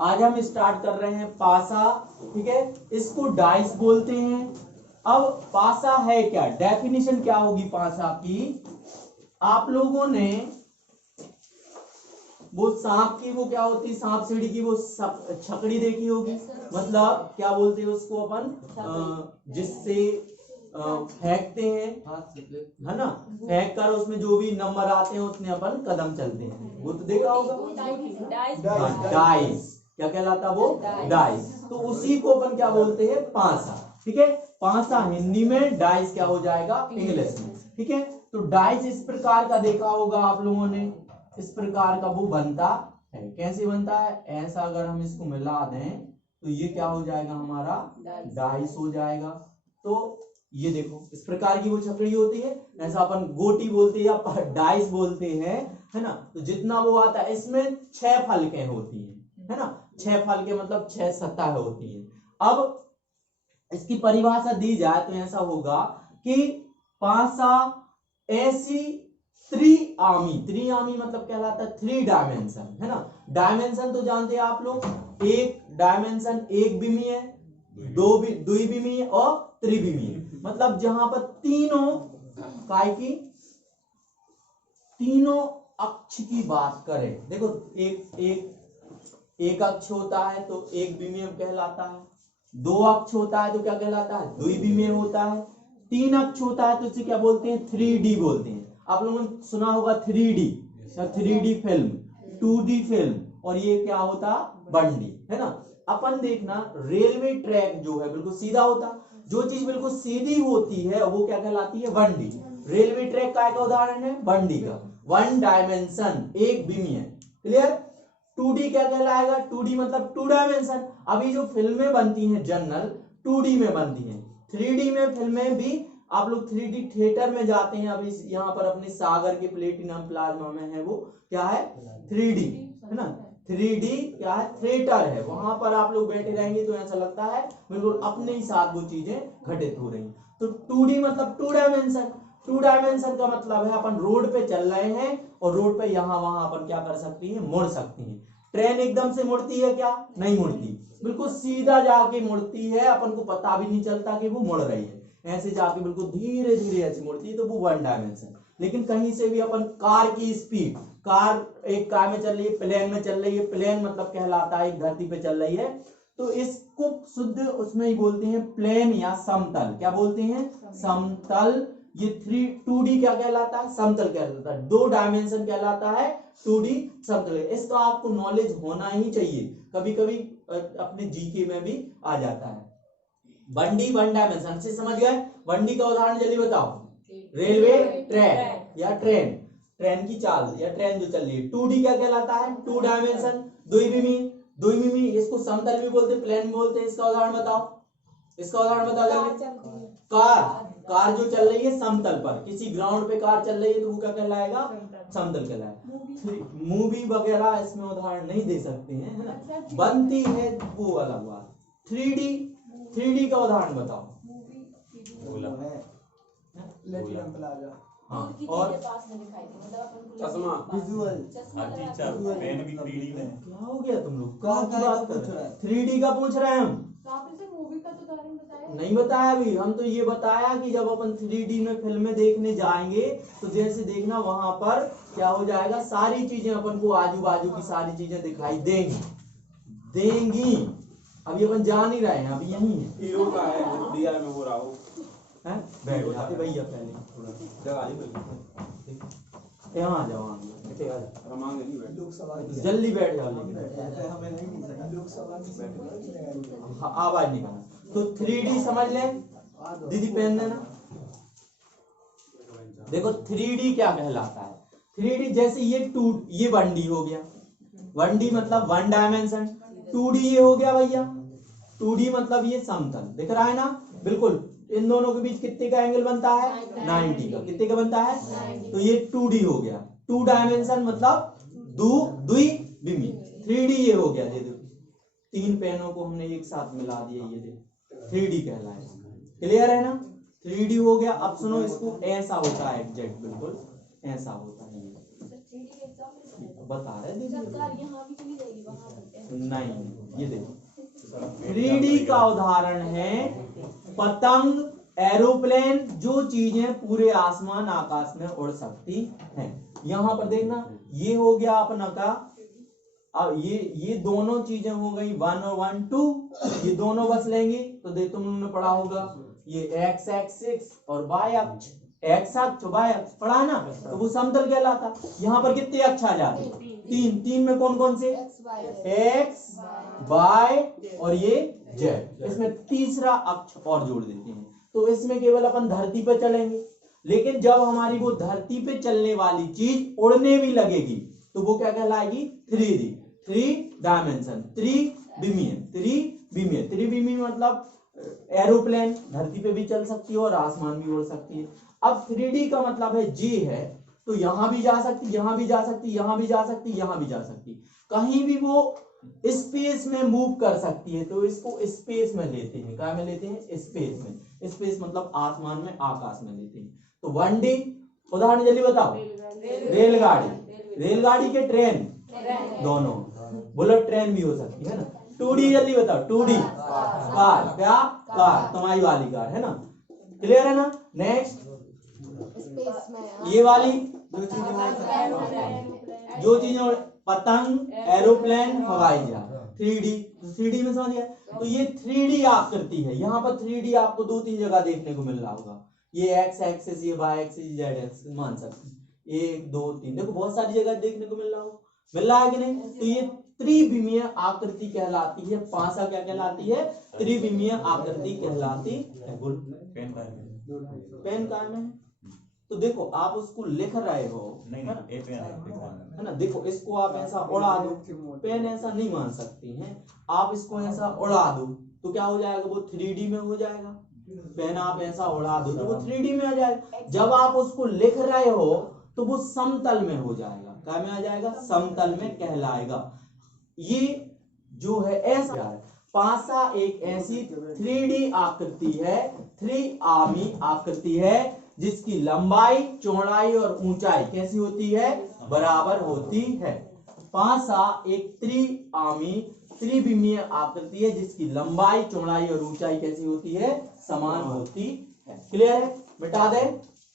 आज हम स्टार्ट कर रहे हैं पासा, ठीक है। इसको डाइस बोलते हैं। अब पासा है क्या, डेफिनेशन क्या होगी पासा की। आप लोगों ने वो सांप की वो क्या होती है, सांप सीढ़ी की वो छकड़ी देखी होगी, मतलब क्या बोलते हैं उसको अपन, जिससे फेंकते हैं, है ना, फेंक कर उसमें जो भी नंबर आते हैं उतने अपन कदम चलते हैं, वो तो देखा होगा। डाइस क्या कहलाता वो, डाइस। तो उसी को अपन क्या बोलते हैं, पासा, ठीक है। पासा हिंदी में, डाइस क्या हो जाएगा इंग्लिश में, ठीक है। तो डाइस इस प्रकार का देखा होगा आप लोगों ने, इस प्रकार का वो बनता है। कैसे बनता है, ऐसा अगर हम इसको मिला दें तो ये क्या हो जाएगा हमारा, डाइस हो जाएगा। तो ये देखो इस प्रकार की वो छकड़ी होती है, ऐसा अपन गोटी बोलते हैं या डाइस बोलते हैं, है ना। तो जितना वो आता है, इसमें 6 फलकें होती है ना, 6 फलकें मतलब 6 सतह होती है। अब इसकी परिभाषा दी जाए तो ऐसा होगा कि पासा ऐसी त्रिआमी मतलब कहलाता है 3 डायमेंशन, है ना। डायमेंशन तो जानते हैं आप लोग, एक डायमेंशन एक बिमी है, दो बिमी है और त्रिविमी है। मतलब जहां पर तीनों अक्ष की बात करें, देखो एक अक्ष होता है तो एक विमीय कहलाता है, 2 अक्ष होता है तो क्या कहलाता है, द्विविमीय होता है, 3 अक्ष होता है तो इसे क्या बोलते हैं, 3D बोलते हैं। आप लोगों ने सुना होगा 3D फिल्म, 2D फिल्म, और ये क्या होता 1D, है ना। अपन देखना रेलवे ट्रैक जो है बिल्कुल सीधा होता, जो चीज बिल्कुल सीधी होती है वो क्या कहलाती है, 1D। रेलवे ट्रैक का उदाहरण है 1D का, 1 डायमेंशन एक विमीय, क्लियर। 2D क्या कहलाएगा, 2D मतलब 2 डायमेंशन। अभी जो फिल्में बनती हैं जनरल 2D में बनती हैं, 3D में फिल्में भी आप लोग 3D थिएटर में जाते हैं। अभी यहाँ पर अपने सागर के प्लेटिनम प्लाज्मा में है, वो क्या है 3D, है ना। 3D क्या है, थिएटर है, वहां पर आप लोग बैठे रहेंगे तो ऐसा लगता है बिल्कुल अपने ही साथ वो चीजें घटित हो रही। तो 2D मतलब 2 डायमेंशन। 2 डायमेंशन का मतलब है अपन रोड पे चल रहे हैं और रोड पे यहां वहां अपन क्या कर सकती हैं, मुड़ सकती हैं। ट्रेन एकदम से मुड़ती है क्या, नहीं मुड़ती, बिल्कुल सीधा जाके मुड़ती है, अपन को पता भी नहीं चलता कि वो मुड़ रही है, ऐसे जाके बिल्कुल धीरे धीरे ऐसे मुड़ती है, तो वो 1 डायमेंशन। लेकिन कहीं से भी अपन कार की स्पीड, कार एक कार में चल रही है, प्लेन में चल रही है, प्लेन मतलब कहलाता है एक धरती पे चल रही है, तो इसको शुद्ध उसमें ही बोलते हैं प्लेन या समतल। क्या बोलते हैं, समतल। ये 2D क्या कहलाता है, समतल कहलाता है, 2 डायमेंशन कहलाता है 2D समतल। इसका आपको नॉलेज होना ही चाहिए, कभी कभी अपने जीके में भी आ जाता है। 1D 1 डायमेंशन से समझ गए। 1D का उदाहरण जल्दी बताओ, रेलवे ट्रैक या ट्रेन की चाल या ट्रेन जो चल रही है। 2D क्या कहलाता है, 2 डायमेंशन द्विविमी, इसको समतल भी बोलते हैं, प्लेन भी बोलते हैं। इसका उदाहरण बताओ, इसका उदाहरण बताओ। कार जो चल रही है समतल पर, किसी ग्राउंड पे कार चल रही है तो वो क्या कहलाएगा, समतल कहलाएगा। मूवी वगैरह इसमें उदाहरण नहीं दे सकते हैं, है ना, बनती है वो अलग बात। 3D का उदाहरण बताओ, हाँ, और चश्मा, पेन भी 3D में। क्या हो गया तुम लोग, कहाँ की बात कर रहे हैं, 3D का पूछ रहे हैं हम, नहीं बताया अभी। हम तो ये बताया कि जब अपन 3D में फिल्में देखने जाएंगे तो जैसे देखना वहां पर क्या हो जाएगा, सारी चीजें अपन को आजू बाजू की सारी चीजें दिखाई देंगी। अभी अपन जान ही रहे हैं, अभी यही है, हीरो का है रियल में हो रहा हो, बैठ जाते भैया, पहले थोड़ा यहाँ आ जाओ, जल्दी बैठ जाओ, आवाज नहीं करना। तो 3D समझ लें, दीदी पहन देना। देखो 3D क्या कहलाता है, 3D जैसे ये 1D हो गया, 1D मतलब 1 डायमेंशन, 2D ये हो गया भैया, 2D मतलब ये समतल, दिख रहा है ना, बिल्कुल। इन दोनों के बीच कितने का एंगल बनता है, 90 का, कितने का बनता है, तो ये 2D हो गया, 2 डायमेंशन मतलब द्विविमी। 3D ये हो गया, ये देखो 3 पेनों को हमने एक साथ मिला दिया, ये देखो 3D कहलाएगा, क्लियर है ना। 3D हो गया। अब सुनो, इसको ऐसा होता है, एग्जैक्ट बिल्कुल ऐसा होता है, ये बता रहे दीदी, नहीं, ये देखो 3D का उदाहरण है पतंग, एरोप्लेन, जो चीजें पूरे आसमान आकाश में उड़ सकती हैं। यहां पर देखना, ये हो गया अपना का, अब ये दोनों चीजें हो गई 1 और 1 2, ये दोनों बस लेंगे तो देख तुमने पढ़ा होगा ये x एक्सिस और y अक्ष, x अक्ष y अक्ष पढ़ा ना, तो वो समतल कहलाता। यहाँ पर कितने अक्ष आ जाते? तीन। तीन में कौन कौन से? x y और ये z। इसमें तीसरा अक्ष और जोड़ देते हैं, तो इसमें केवल अपन धरती पर चलेंगे। लेकिन जब हमारी वो धरती पे चलने वाली चीज उड़ने भी लगेगी तो वो क्या कहलाएगी? 3D, 3 डायमेंशन, त्रिविमीय मतलब एरोप्लेन धरती पे भी चल सकती है और आसमान भी उड़ सकती है। अब 3D का मतलब है जी है, तो यहां भी जा सकती, यहां भी जा सकती, यहां भी जा सकती, यहां भी जा सकती, कहीं भी वो स्पेस में मूव कर सकती है। तो इसको स्पेस में लेते हैं, क्या में लेते हैं? स्पेस में। स्पेस मतलब आसमान में, आकाश में लेते हैं। तो 1D उदाहरण जल्दी बताओ। रेलगाड़ी, रेलगाड़ी के ट्रेन दोनों, बुलेट ट्रेन भी हो सकती है ना। 2D जल्दी बताओ। 2D कार, क्या? कार, तुम्हारी वाली कार है ना, क्लियर है ना। नेक्स्ट ये वाली जो चीजें पतंग, एरोप्लेन, हवाई जहाज, 3D, 3D में समझ गया। तो ये 3D आकृति है। यहाँ पर 3D आपको 2-3 जगह देखने को मिल रहा होगा। ये x एक्सिस, ये y एक्सिस, z एक्सिस मान सकते हैं। 1 2 3 देखो बहुत सारी जगह देखने को मिल रहा है कि नहीं। तो ये त्रिविमीय आकृति कहलाती है। पासा क्या कहलाती है? त्रिविमीय आकृति कहलाती है। पेन कहाँ है? तो देखो आप उसको लिख रहे हो, नहीं, है ना। देखो इसको आप ऐसा उड़ा दो, पेन ऐसा नहीं मान सकती हैं। आप इसको ऐसा उड़ा दो तो क्या हो जाएगा? वो 3D में हो जाएगा। पेन आप ऐसा उड़ा दो तो वो 3D में आ जाएगा। जब आप उसको लिख रहे हो तो वो समतल में हो जाएगा। क्या में आ जाएगा? समतल में कहलाएगा। ये जो है ऐसा है। पासा एक ऐसी 3D आकृति है, 3 आयामी आकृति है, जिसकी लंबाई, चौड़ाई और ऊंचाई कैसी होती है? बराबर होती है। पासा एक त्रिआयामी, त्रिविमीय आकृति है, जिसकी लंबाई, चौड़ाई और ऊंचाई कैसी होती है? समान होती है। क्लियर है? मिटा दे,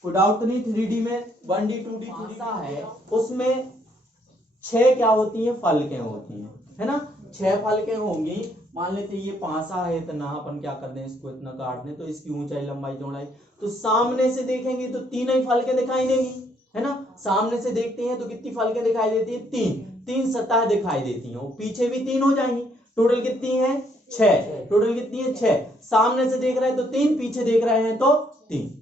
कोई डाउट तो नहीं। 3D में 1D 2D 3D है, उसमें 6 क्या होती है? फलकें होती हैं, है ना। 6 फलकें होंगी। मान लेते ये पासा है, इतना अपन क्या कर दें, इसको इतना काट दें, तो इसकी ऊंचाई, लंबाई, चौड़ाई, तो सामने से देखेंगे तो 3 ही फलकें दिखाई देंगी, है ना। सामने से देखते हैं तो कितनी फलकें दिखाई देती है? 3 सतह दिखाई देती हैं, और पीछे भी 3 हो जाएंगी। टोटल कितनी है? 6। टोटल कितनी है? 6। सामने से देख रहे हैं तो 3, पीछे देख रहे हैं तो 3।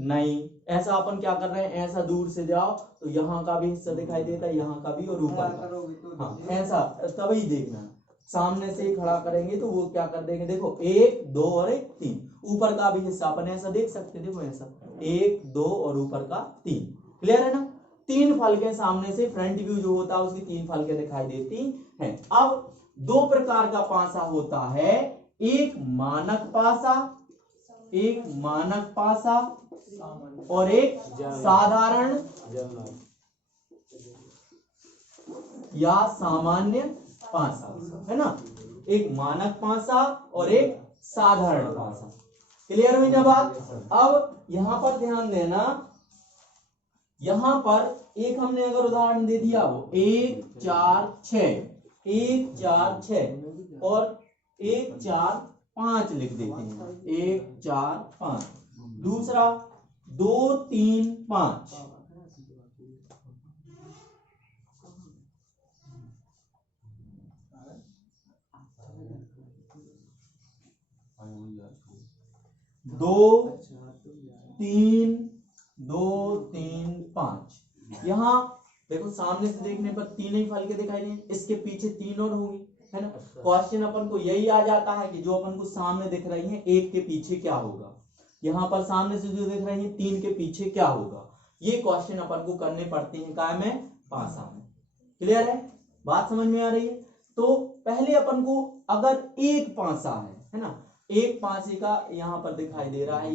नहीं, ऐसा अपन क्या कर रहे हैं, ऐसा दूर से जाओ तो यहाँ का भी हिस्सा दिखाई देता है, यहाँ का भी और ऊपर का। हाँ, ऐसा तभी देखना। सामने से खड़ा करेंगे तो वो क्या कर देंगे, देखो 1 2 और 1 3। ऊपर का भी हिस्सा अपन ऐसा देख सकते हैं, देखो ऐसा 1 2 और ऊपर का 3। क्लियर है ना। 3 फलकें सामने से, फ्रंट व्यू जो होता है उसकी 3 फलकें दिखाई देती हैं। अब 2 प्रकार का पासा होता है, एक मानक पासा, एक मानक पासा और एक साधारण या सामान्य पासा, है ना। एक मानक पासा और एक साधारण पासा। क्लियर हुई ना बात। अब यहां पर ध्यान देना, यहां पर एक हमने अगर उदाहरण दे दिया, वो 1 4 6, 1 4 6 और 1 4 5 लिख देते हैं। 1 4 5। दूसरा 2 3 5। दो तीन 2 3 5। यहाँ देखो सामने से देखने पर 3 ही फलके दिखाई देंगे, इसके पीछे 3 और होंगी, है ना। क्वेश्चन अपन को यही आ जाता है कि जो अपन को सामने दिख रही है, 1 के पीछे क्या होगा। यहाँ पर सामने से जो दिख रही है 3 के पीछे क्या होगा। ये क्वेश्चन अपन को करने पड़ते हैं काय में? पासा में। क्लियर है? बात समझ में आ रही है। तो पहले अपन को अगर एक पासा है ना, एक पांसे का यहाँ पर दिखाई दे रहा है,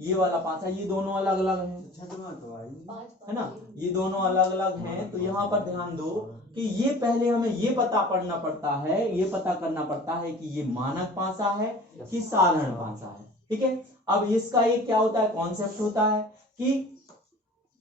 ये वाला पांसा, ये दोनों अलग अलग हैं, है ना, ये दोनों अलग अलग हैं। तो यहाँ पर ध्यान दो कि ये पहले हमें ये पता पड़ना पड़ता है, ये पता करना पड़ता है कि ये मानक पांसा है कि साधारण पांसा है। ठीक है, अब इसका ये क्या होता है, कॉन्सेप्ट होता है कि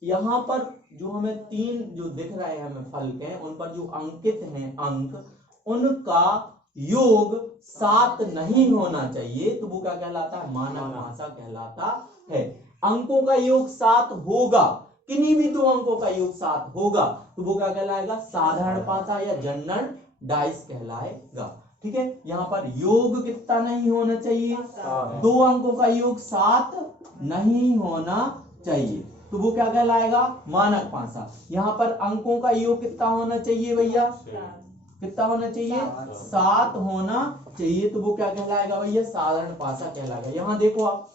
यहाँ पर जो हमें तीन जो दिख रहे हैं हमें फलक हैं, उन पर जो अंकित हैं अंक, उनका योग 7 नहीं होना चाहिए, तो वो क्या कहलाता है, मानक पांसा कहलाता है। अंकों का योग 7 होगा, किन्हीं भी दो अंकों का योग 7 होगा, तो वो क्या कहलाएगा, साधारण पांसा या जनरल डाइस कहलाएगा। ठीक है, यहाँ पर योग कितना नहीं होना चाहिए, 2 अंकों का योग 7 नहीं होना चाहिए, तो वो क्या कहलाएगा, मानक पांसा। यहाँ पर अंकों का योग कितना होना चाहिए भैया, कितना होना चाहिए, 7 होना चाहिए, तो वो क्या कहलाएगा भैया, साधारण पांसा कहलाएगा। यहाँ देखो आप,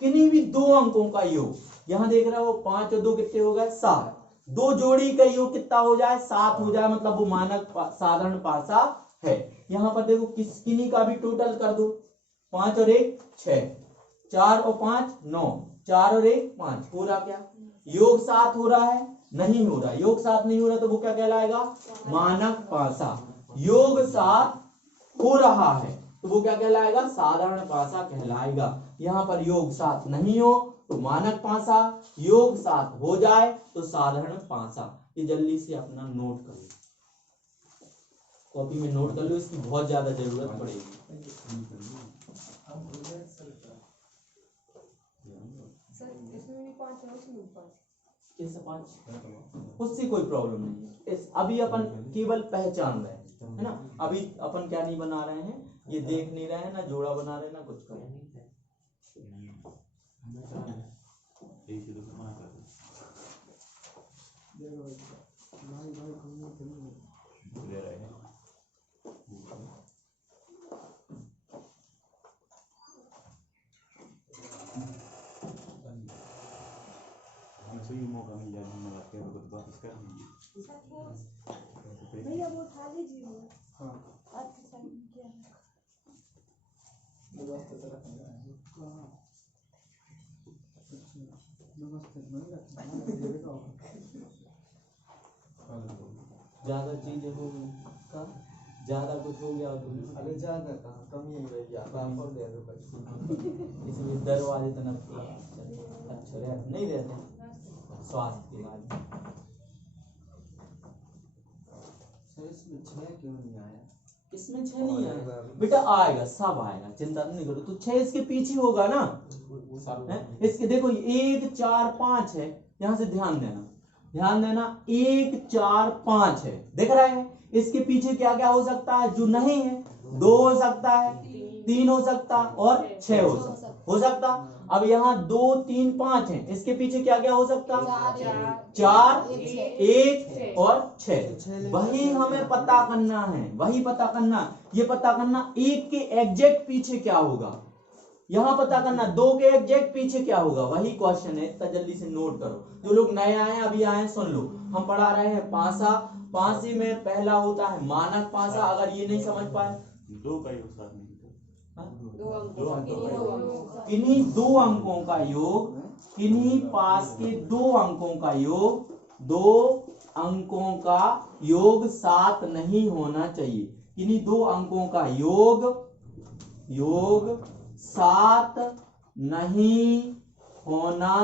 किन्हीं भी 2 अंकों का योग, यहाँ देख रहे हो 5 और 2 कितने हो गए, 7, 2 जोड़ी का योग कितना हो जाए, 7 हो जाए, मतलब वो मानक साधारण पांसा है। यहाँ पर देखो किन्हीं का भी टोटल कर दो, 5 और 1 6, 4 और 5 9, 4 और 1 5, हो रहा क्या, योग 7 हो रहा है, नहीं हो रहा, योग 7 नहीं हो रहा, तो वो क्या कहलाएगा, मानक पांसा। योग 7 हो रहा है, तो वो क्या कहलाएगा, साधारण पांसा कहलाएगा। यहाँ पर योग 7 नहीं हो तो मानक पांसा, योग 7 हो जाए तो साधारण पांसा। ये जल्दी से अपना नोट कर लो, कॉपी में नोट कर लो, इसकी बहुत ज्यादा जरूरत पड़ेगी। कैसे 5, उससे कोई प्रॉब्लम नहीं है। इस अभी अपन केवल पहचान रहे हैं, है ना, अभी अपन क्या नहीं बना रहे हैं, ये देख नहीं रहे हैं, ना जोड़ा बना रहे हैं, ना कुछ कर रहे हैं। मौका मिल जाए धन्यवाद के कुछ वापस कर दीजिए भैया, वो उठा लीजिए। हाँ अच्छा क्या ज्यादा चीज हो का, ज्यादा कुछ हो गया तो अरे ज्यादा कहाँ, कम ही रह गया, और दे दो इसलिए दरवाजे तक अच्छा नहीं रहते स्वास्थ्य के बाद। सर इसमें 6 क्यों नहीं आया, इसमें 6 नहीं आएगा बेटा, आएगा, सब आएगा, चिंता नहीं करो। तो 6 इसके पीछे होगा ना, इसके देखो 1 4 5 है, यहाँ से ध्यान देना, ध्यान देना, 1 4 5 है, दिख रहा है। इसके पीछे क्या क्या हो सकता है, जो नहीं है, 2 हो सकता है, 3 हो सकता और 6 हो सकता। अब यहाँ 2 3 5 है, इसके पीछे क्या क्या हो सकता, 4 1 और 6। वही हमें पता करना है, वही पता करना, ये पता करना 1 के एग्जैक्ट पीछे क्या होगा, यहाँ पता करना 2 के एग्जैक्ट पीछे क्या होगा, वही क्वेश्चन है। इतना जल्दी से नोट करो, जो लोग नए आए हैं अभी आए सुन लो, हम पढ़ा रहे हैं पांसा, पांसे में पहला होता है मानक पांसा। अगर ये नहीं समझ पाए, 2 का योग 7 नहीं, किन्हीं 2 अंकों का योग, किन्हीं पास के 2 अंकों का योग, 2 अंकों का योग 7 नहीं होना चाहिए, किन्हीं 2 अंकों का योग 7 नहीं होना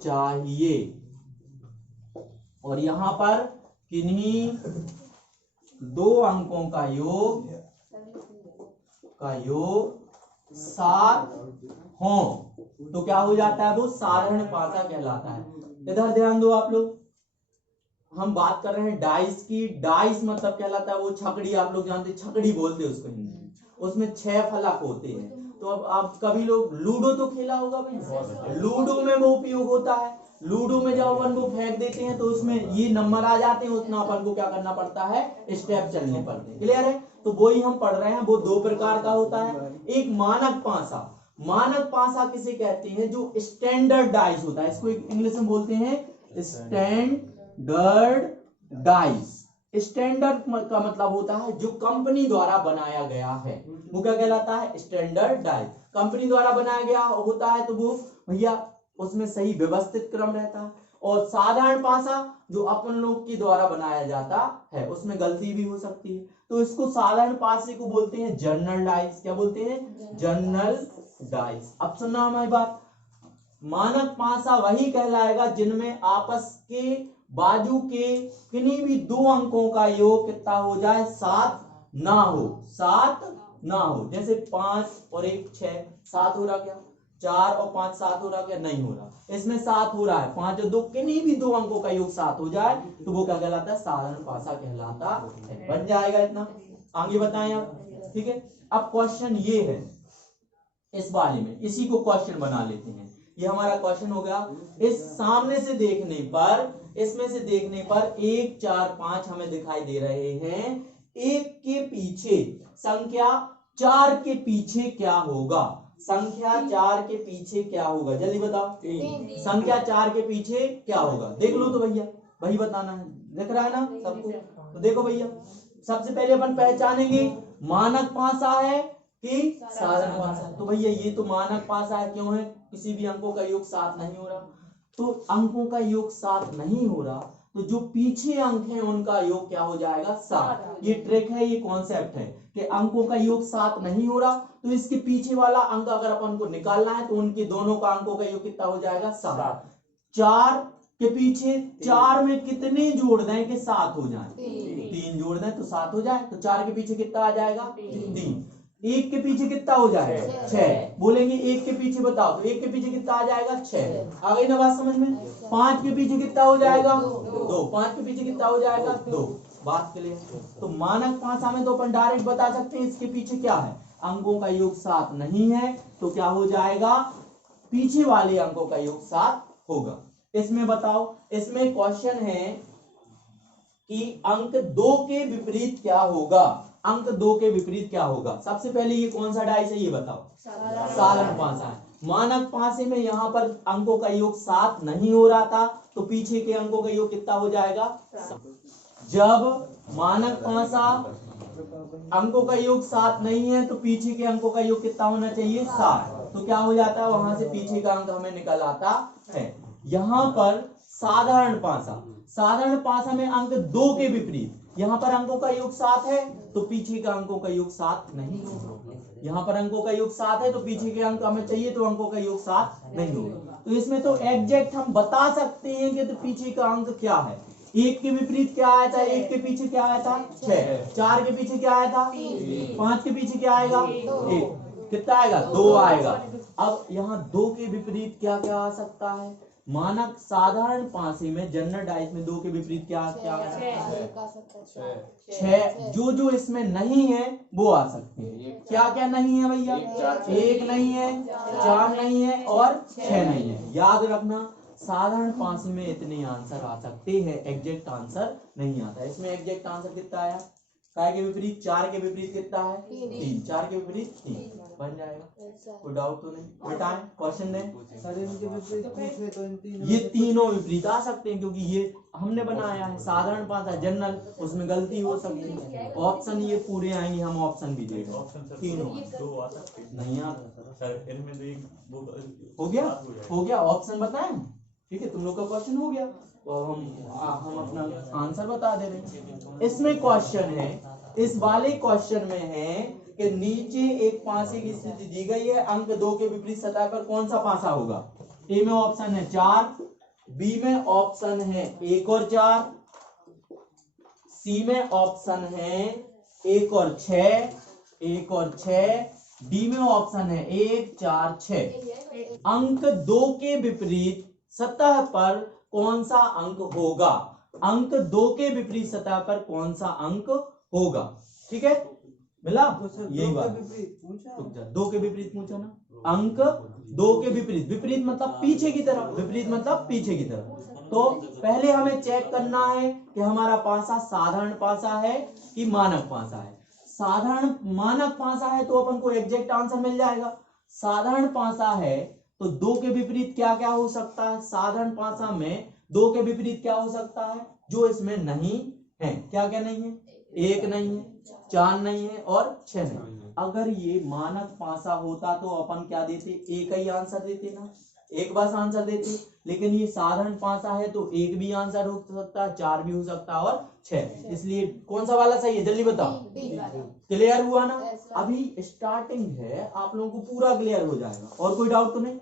चाहिए। और यहां पर किन्हीं 2 अंकों का योग 7 हो तो क्या हो जाता है, वो साधारण पांसा कहलाता है। इधर ध्यान दो आप लोग, हम बात कर रहे हैं डाइस की। डाइस मतलब कहलाता है वो छकड़ी, आप लोग जानते हैं, छकड़ी बोलते हैं उसको हिंदी में, उसमें 6 फलक होते हैं। तो अब आप कभी लोग लूडो तो खेला होगा भाई, लूडो में वो उपयोग होता है। लूडो में जब अपन को फेंक देते हैं तो उसमें ये नंबर आ जाते हैं, उतना अपन को क्या करना पड़ता है, स्टेप चलने पड़ते हैं। क्लियर है, तो वही हम पढ़ रहे हैं। वो 2 प्रकार का होता है, एक मानक पांसा। मानक पांसा किसे कहते हैं, जो स्टैंडर्ड डाइस होता है, इसको इंग्लिश में बोलते हैं स्टैंडर्ड डाइस। स्टैंडर्ड का मतलब होता है जो कंपनी द्वारा बनाया गया है, वो क्या कहलाता है? स्टैंडर्डाइज। कंपनी द्वारा बनाया गया होता है तो वो भैया उसमें सही व्यवस्थित क्रम रहता है। और साधारण पासा जो अपन लोग के द्वारा बनाया जाता है उसमें गलती भी हो सकती है, तो इसको साधारण पासे को बोलते हैं जर्नलाइज। क्या बोलते हैं? जर्नलाइज। अब सुनना हमारी बात, मानक पासा वही कहलाएगा जिनमें आपस के बाजू के किन्हीं भी दो अंकों का योग कितना हो जाए? 7 ना हो। 7 ना हो। जैसे 5 और 1 6, 7 हो रहा क्या? 4 और 5 7 हो रहा क्या? नहीं हो रहा। इसमें 7 हो रहा है। 5 और 2 किन्हीं भी दो अंकों का योग 7 हो जाए तो वो क्या कहलाता है? साधारण पासा कहलाता है। बन जाएगा इतना। आगे बताएं आप। ठीक है, अब क्वेश्चन ये है इस वाले में, इसी को क्वेश्चन बना लेते हैं। ये हमारा क्वेश्चन हो गया। इस सामने से देखने पर, इसमें से देखने पर 1 4 5 हमें दिखाई दे रहे हैं। 1 के पीछे संख्या 4 के पीछे क्या होगा? संख्या 4 के पीछे क्या होगा? जल्दी बताओ। संख्या 4 के पीछे क्या होगा? देख लो तो भैया, वही बताना है। दिख रहा है ना सबको? तो देखो भैया, सबसे पहले अपन पहचानेंगे मानक पासा है कि साधारण पासा है। तो भैया ये तो मानक पासा है, क्यों है? किसी भी अंकों का योग 7 नहीं हो रहा। तो अंकों का योग 7 नहीं हो रहा तो जो पीछे अंक हैं उनका योग क्या हो जाएगा? 7। ये ट्रिक है, ये कॉन्सेप्ट है कि अंकों का योग 7 नहीं हो रहा तो इसके पीछे वाला अंक अगर अपन को निकालना है तो उनके दोनों का अंकों का योग कितना हो जाएगा? 7। 4 के पीछे 4 में कितने जोड़ दें कि 7 हो जाए? 3 जोड़ दें तो 7 हो जाए। तो 4 के पीछे कितना आ जाएगा? 3। 1 के पीछे कितना हो जाएगा? 6। बोलेंगे 1 के पीछे बताओ, तो 1 के पीछे कितना आ जाएगा? 6। आ गई ना बात समझ में? 5 के पीछे कितना हो जाएगा? 2। 5 के पीछे कितना हो जाएगा? 2। बात क्लियर? तो मानक पासा में तो अपन डायरेक्ट बता सकते हैं इसके पीछे क्या है। अंकों का योग 7 नहीं है तो क्या हो जाएगा? पीछे वाले अंकों का योग 7 होगा। इसमें बताओ, इसमें क्वेश्चन है कि अंक 2 के विपरीत क्या होगा? अंक 2 के विपरीत क्या होगा? सबसे पहले ये कौन सा डाइस है ये बताओ? साधारण पासा है। मानक पासे में यहाँ पर अंकों का योग 7 नहीं हो रहा था तो पीछे के अंकों का योग कितना हो जाएगा? जब मानक पासा अंकों का योग 7 नहीं है तो पीछे के अंकों का योग कितना होना चाहिए? 7। तो क्या हो जाता है? वहां से पीछे का अंक हमें निकल आता है। यहाँ पर साधारण पासा, साधारण पासा में अंक 2 के विपरीत, यहाँ पर अंकों का योग 7 है तो पीछे का अंकों का योग 7 नहीं होगा। यहाँ पर अंकों का योग 7 है तो पीछे के अंक हमें चाहिए तो अंकों का योग 7 नहीं होगा। तो इसमें तो एग्जैक्ट हम बता सकते हैं कि तो पीछे का अंक क्या है। 1 के विपरीत क्या आया था? 1 के पीछे क्या आया था? 6। 4 के पीछे क्या आया था? 5 के पीछे क्या आएगा? 1। कितना आएगा? 2 आएगा। अब यहाँ 2 के विपरीत क्या क्या आ सकता है? मानक साधारण पासे में, जनरल डाइस में 2 के विपरीत क्या क्या आ सकता है? 6। जो जो इसमें नहीं है वो आ सकते हैं। क्या क्या नहीं है भैया? 1 नहीं है, 4 नहीं है और 6 नहीं है। याद रखना, साधारण पासे में इतने आंसर आ सकते हैं, एग्जैक्ट आंसर नहीं आता। इसमें एग्जैक्ट आंसर कितना आया? काय के विपरीत? 4 के विपरीत कितना है? 3। 4 के विपरीत 3 बन जाएगा। कोई डाउट तो नहीं? बेटा क्वेश्चन दें। सर इनके विपरीत पूछे तो इन तीनों ये तीनों विपरीत आ सकते हैं क्योंकि ये हमने बनाया है साधारण पासा जनरल, उसमें गलती हो सकती है। ऑप्शन ये पूरे आएंगे, हम ऑप्शन भी देंगे। तीनों नहीं आता हो गया, हो गया। ऑप्शन बताएं, ठीक है, तुम लोग का क्वेश्चन हो गया और हम अपना आंसर बता दे रहे हैं। इसमें क्वेश्चन है, इस वाले क्वेश्चन में है कि नीचे एक पासे की स्थिति दी गई है, अंक 2 के विपरीत सतह पर कौन सा पासा होगा? ए में ऑप्शन है 4, बी में ऑप्शन है 1 और 4, सी में ऑप्शन है 1 और 6, 1 और 6, डी में ऑप्शन है 1 4 6। अंक 2 के विपरीत सतह पर कौन सा अंक होगा? अंक 2 के विपरीत सतह पर कौन सा अंक होगा? ठीक है, मिला? यही बात। 2 के विपरीत पूछा ना, अंक 2 के विपरीत, विपरीत मतलब पीछे की तरफ, विपरीत मतलब पीछे की तरफ। तो पहले हमें चेक करना है कि हमारा पासा साधारण पासा है कि मानक पासा है। साधारण मानक पासा है तो अपन को एग्जैक्ट आंसर मिल जाएगा। साधारण पासा है तो 2 के विपरीत क्या क्या हो सकता है? साधारण पासा में 2 के विपरीत क्या हो सकता है? जो इसमें नहीं हैं। क्या क्या नहीं है? 1 नहीं है, 4 नहीं है और 6 नहीं। अगर ये मानक पासा होता तो अपन क्या देते? एक ही आंसर देते ना, एक बस आंसर देते। लेकिन ये साधारण पासा है तो 1 भी आंसर हो सकता है, 4 भी हो सकता है और 6। इसलिए कौन सा वाला सही है? जल्दी बताओ। क्लियर हुआ ना? अभी स्टार्टिंग है, आप लोगों को पूरा क्लियर हो जाएगा। और कोई डाउट तो नहीं?